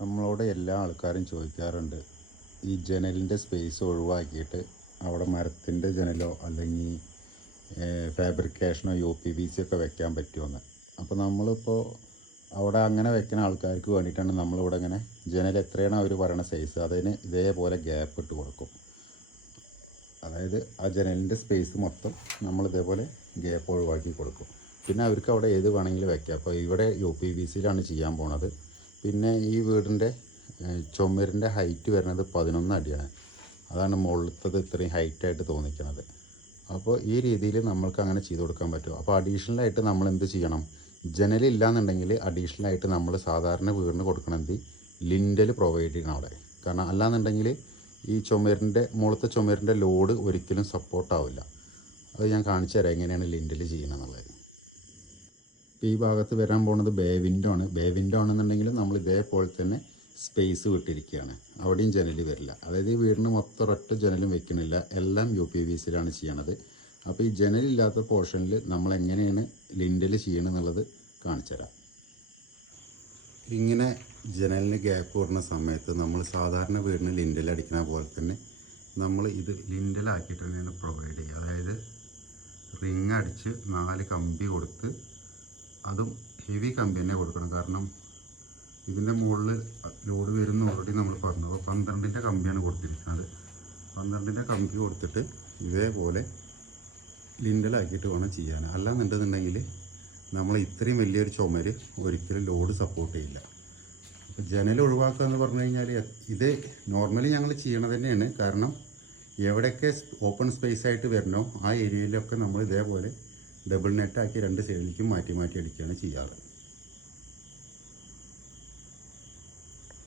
നമ്മളോട് എല്ലാ ആൾക്കാരും ചോദിക്കാറുണ്ട്, ഈ ജനലിൻ്റെ സ്പേസ് ഒഴിവാക്കിയിട്ട് അവിടെ മരത്തിൻ്റെ ജനലോ അല്ലെങ്കിൽ ഫാബ്രിക്കേഷനോ UPVC ഒക്കെ വെക്കാൻ പറ്റുമെന്ന്. അപ്പോൾ നമ്മളിപ്പോൾ അവിടെ അങ്ങനെ വെക്കുന്ന ആൾക്കാർക്ക് വേണ്ടിയിട്ടാണ് നമ്മളിവിടെ ഇങ്ങനെ ജനൽ എത്രയാണ് അവർ പറയുന്ന സൈസ് അതിന് ഇതേപോലെ ഗ്യാപ്പ് ഇട്ട് കൊടുക്കും. അതായത് ആ ജനലിൻ്റെ സ്പേസ് മൊത്തം നമ്മൾ ഇതേപോലെ ഗ്യാപ്പ് ഒഴിവാക്കി കൊടുക്കും. പിന്നെ അവർക്ക് അവിടെ ഏത് വേണമെങ്കിലും വെക്കാം. അപ്പോൾ ഇവിടെ UPVCയിലാണ് ചെയ്യാൻ പോണത്. പിന്നെ ഈ വീടിൻ്റെ ചുമരിൻ്റെ ഹൈറ്റ് വരുന്നത് 11 അടിയാണ്. അതാണ് മുകളിലത്തത് ഇത്രയും ഹൈറ്റായിട്ട് തോന്നിക്കുന്നത്. അപ്പോൾ ഈ രീതിയിൽ നമ്മൾക്ക് അങ്ങനെ ചെയ്ത് കൊടുക്കാൻ പറ്റും. അപ്പോൾ അഡീഷണലായിട്ട് നമ്മൾ എന്ത് ചെയ്യണം, ജനലില്ലാന്നുണ്ടെങ്കിൽ അഡീഷണലായിട്ട് നമ്മൾ സാധാരണ വീടിന് കൊടുക്കണമെങ്കിൽ ലിൻഡൽ പ്രൊവൈഡ് ചെയ്യണം അവിടെ. കാരണം അല്ലാന്നുണ്ടെങ്കിൽ ഈ ചുമരിൻ്റെ മുകളിലത്തെ ചുമരിൻ്റെ ലോഡ് ഒരിക്കലും സപ്പോർട്ടാവില്ല. അത് ഞാൻ കാണിച്ചു തരാം എങ്ങനെയാണ് ലിൻഡൽ ചെയ്യണമെന്നുള്ളത്. ഇപ്പോൾ ഈ ഭാഗത്ത് വരാൻ പോകുന്നത് ബേ വിൻഡോ ആണ്. ബേ വിൻഡോ ആണെന്നുണ്ടെങ്കിൽ നമ്മൾ ഇതേപോലെ തന്നെ സ്പേസ് വിട്ടിരിക്കുകയാണ്. അവിടെയും ജനൽ വരില്ല. അതായത് ഈ വീടിന് മൊത്തം ഒരൊറ്റ ജനലും വെക്കുന്നില്ല, എല്ലാം UPVCയിലാണ് ചെയ്യണത്. അപ്പോൾ ഈ ജനലില്ലാത്ത പോർഷനിൽ നമ്മൾ എങ്ങനെയാണ് ലിൻഡൽ ചെയ്യണമെന്നുള്ളത് കാണിച്ചു തരാം. ഇങ്ങനെ ജനലിന് ഗ്യാപ്പ് വരുന്ന സമയത്ത് നമ്മൾ സാധാരണ വീടിന് ലിൻഡൽ അടിക്കുന്ന പോലെ തന്നെ നമ്മൾ ഇത് ലിൻഡലാക്കിയിട്ട് തന്നെയാണ് പ്രൊവൈഡ് ചെയ്യുക. അതായത് റിങ് അടിച്ച് 4 കമ്പി കൊടുത്ത്, അതും ഹെവി കമ്പി തന്നെ കൊടുക്കണം. കാരണം ഇതിൻ്റെ മുകളിൽ ലോഡ് വരുന്ന ഓൾറെഡി നമ്മൾ പറഞ്ഞു. അപ്പോൾ 12ൻ്റെ കമ്പിയാണ് കൊടുത്തിരിക്കുന്നത്. 12ൻ്റെ കമ്പി കൊടുത്തിട്ട് ഇതേപോലെ ലിൻഡലാക്കിയിട്ട് വേണം ചെയ്യാൻ. അല്ലാന്നുണ്ടെന്നുണ്ടെങ്കിൽ നമ്മൾ ഇത്രയും വലിയൊരു ചുമര് ഒരിക്കലും ലോഡ് സപ്പോർട്ട് ചെയ്യില്ല. അപ്പോൾ ജനൽ ഒഴിവാക്കുക എന്ന് പറഞ്ഞു കഴിഞ്ഞാൽ ഇത് നോർമലി ഞങ്ങൾ ചെയ്യണത് തന്നെയാണ്. കാരണം എവിടെയൊക്കെ ഓപ്പൺ സ്പേസ് ആയിട്ട് വരണോ ആ ഏരിയയിലൊക്കെ നമ്മൾ ഇതേപോലെ ഡബിൾ നെറ്റാക്കി 2 സൈഡിലേക്കും മാറ്റി മാറ്റി അടിക്കുകയാണ് ചെയ്യാറ്.